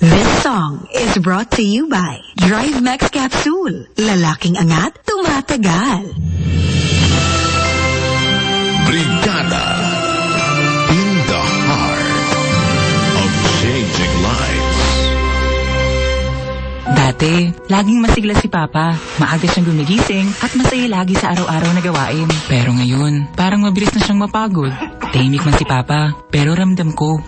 This song is brought to you by Drive Max Capsule. Lalaking angat, tumatagal. Brigada in the heart of changing lives. Dati, laging masigla si Papa. Maaga siyang gumigising at masaya lagi sa araw-araw na gawain. Pero ngayon, parang mabilis na siyang mapagod. Tahimik man si Papa, pero ramdam ko.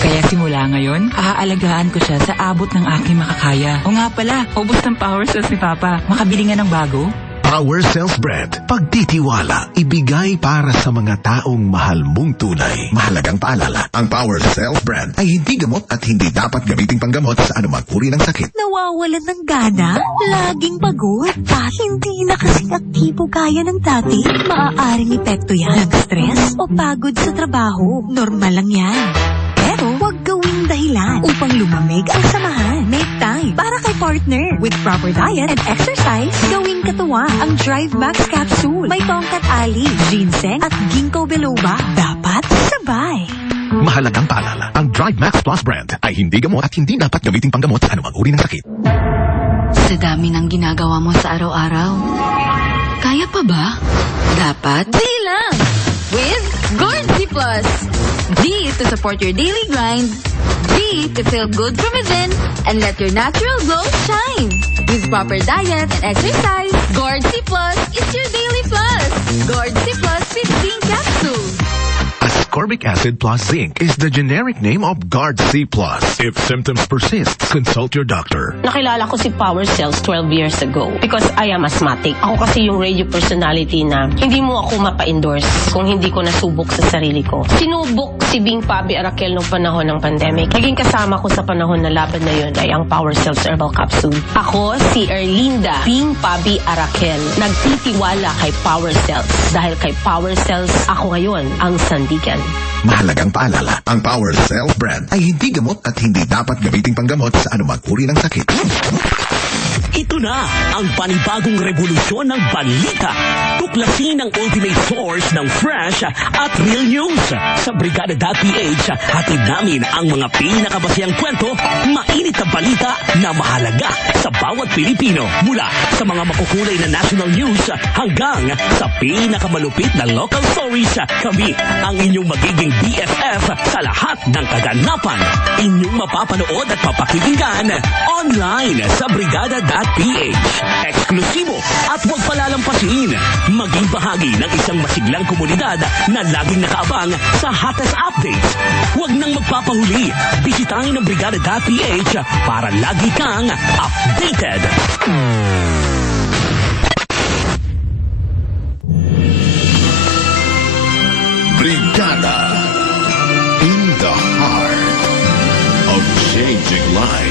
Kaya simula ngayon, aalagaan ko siya sa abot ng aking makakaya. O nga pala, ubos ng power cells ni Papa. Makabili nga ng bago? Power Cells Brand. Pagtitiwala, ibigay para sa mga taong mahal mong tunay. Mahalagang paalala, ang Power Cells Brand ay hindi gamot at hindi dapat gamiting panggamot sa anumang uri ng sakit. Nawawalan ng gana, laging pagod, at hindi na kasing aktibo gaya ng dati. Maaaring epekto yan ng stress o pagod sa trabaho. Normal lang yan. Pero huwag gawing dahilan upang lumamig ang samahan. Make time para kay partner. With proper diet and exercise, gawing katuwa ang Drive Max Capsule. May tongkat ali, ginseng at ginkgo biloba. Dapat sabay. Mahalagang paalala, ang Drive Max Plus brand ay hindi gamot at hindi dapat gamiting panggamot sa anumang uri ng sakit. Sa dami ng ginagawa mo sa araw-araw, kaya pa ba? Dapat di lang! With Gourd C+. G to support your daily grind. G to feel good from within and let your natural glow shine. With proper diet and exercise, Gourd C+ is your daily plus. Gourd C+ 15 capsules. Ascorbic acid plus zinc is the generic name of Guard C+. If symptoms persist, consult your doctor. Nakilala ko si Power Cells 12 years ago because I am asthmatic. Ako kasi yung radio personality na hindi mo ako mapa-endorse kung hindi ko nasubok sa sarili ko. Sinubok si Bing Pabi Arakel nung panahon ng pandemic. Naging kasama ko sa panahon na laban na yun ay ang Power Cells Herbal Capsule. Ako si Erlinda Bing Pabi Arakel. Nagtitiwala kay Power Cells dahil kay Power Cells ako ngayon ang sandigan. Mahalagang paalala, ang Power Cells brand ay hindi gamot at hindi dapat gamiting panggamot sa anumang uri ng sakit. Ito na ang panibagong revolusyon ng balita. Tuklasin ang ultimate source ng fresh at real news. Sa Brigada.ph, hatid namin ang mga pinakabasihang kwento, mainit na balita na mahalaga sa bawat Pilipino. Mula sa mga makukulay na national news hanggang sa pinakamalupit na local stories, kami ang inyong magiging BFF sa lahat ng kaganapan. Inyong mapapanood at papakikinggan online sa Brigada.ph. Eksklusibo at huwag palalampasin. Maging bahagi ng isang masiglang komunidad na laging nakaabang sa hottest updates. Huwag nang magpapahuli. Bisitahin ang Brigada.ph para lagi kang updated. Brigada in the heart of changing lives.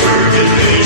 Certainly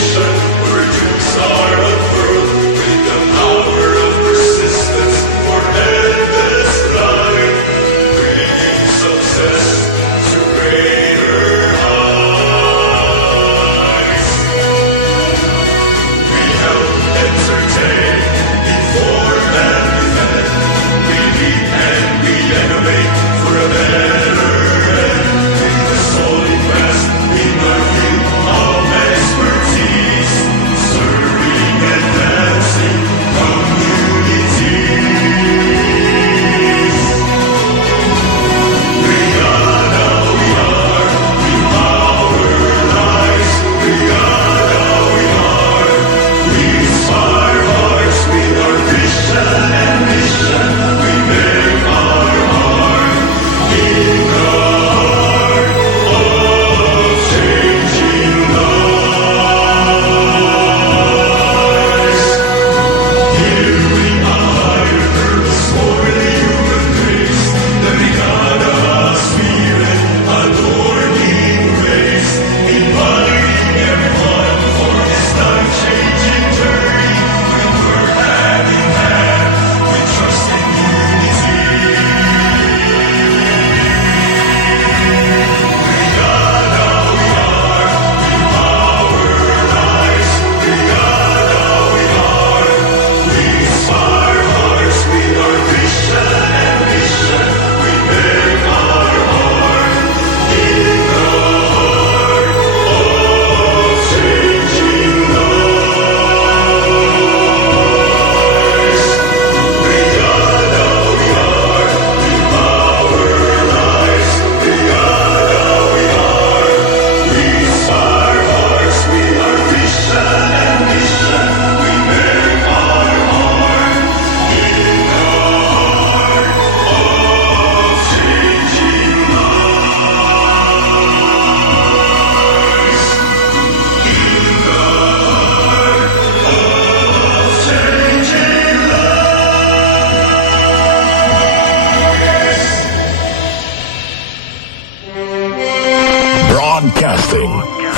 Broadcasting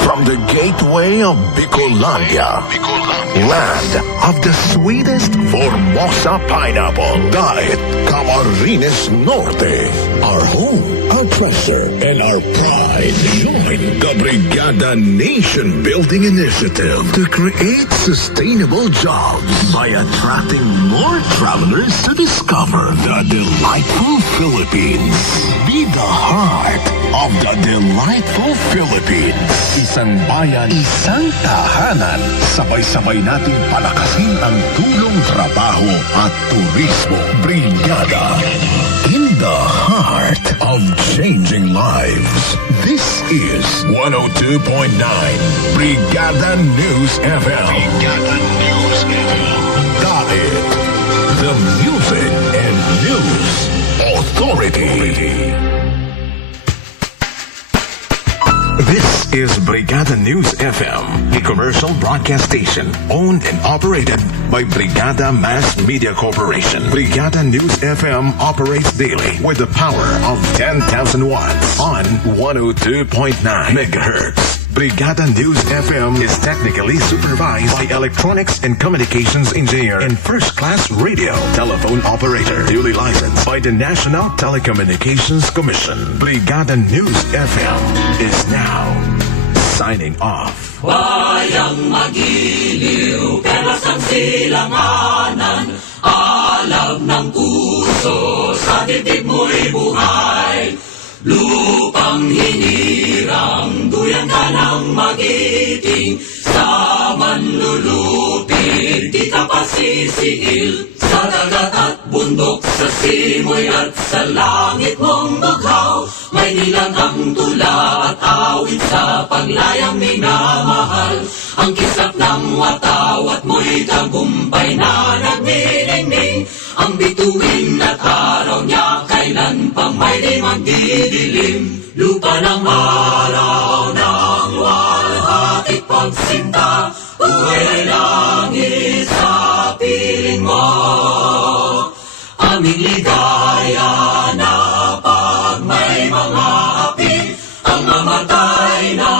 from the gateway of Bicolandia, land of the sweetest Formosa pineapple, Diet Camarines Norte, our home, our treasure, and our pride. Join the Brigada Nation Building Initiative to create sustainable jobs by attracting more travelers to discover the delightful Philippines. Be the heart of the delightful Philippines. Isang bayan, isang tahanan. Sabay-sabay nating palakasin ang tulong trabaho at turismo. Brigada. In the heart of changing lives. This is 102.9 Brigada News FM. Brigada News FM. Dalit. The Music and News Authority. This is Brigada News FM, a commercial broadcast station owned and operated by Brigada Mass Media Corporation. Brigada News FM operates daily with the power of 10,000 watts on 102.9 megahertz. Brigada News FM is technically supervised by electronics and communications engineer and first-class radio telephone operator, duly licensed by the National Telecommunications Commission. Brigada News FM is now signing off. Bayang magiliw, pero sang silanganan, alam ng puso, sa dibdib mo'y buhay. Lupang hinirang, duyan ka ng magiting, sa manlulupig, di ka pasisiil. Sa dagat at bundok, sa simoy at sa langit mong bughaw, may nilagang tula at awit sa paglayang minamahal. Ang kislap ng watawat mo'y tagumpay na nagniningning, ang bituin at araw niya kailan pang may di magdidilim. Lupa ng araw ng walhatik pagsinta, buhay ay langit sa piling mo. Aming ligaya na pag may mga api, ang mamatay na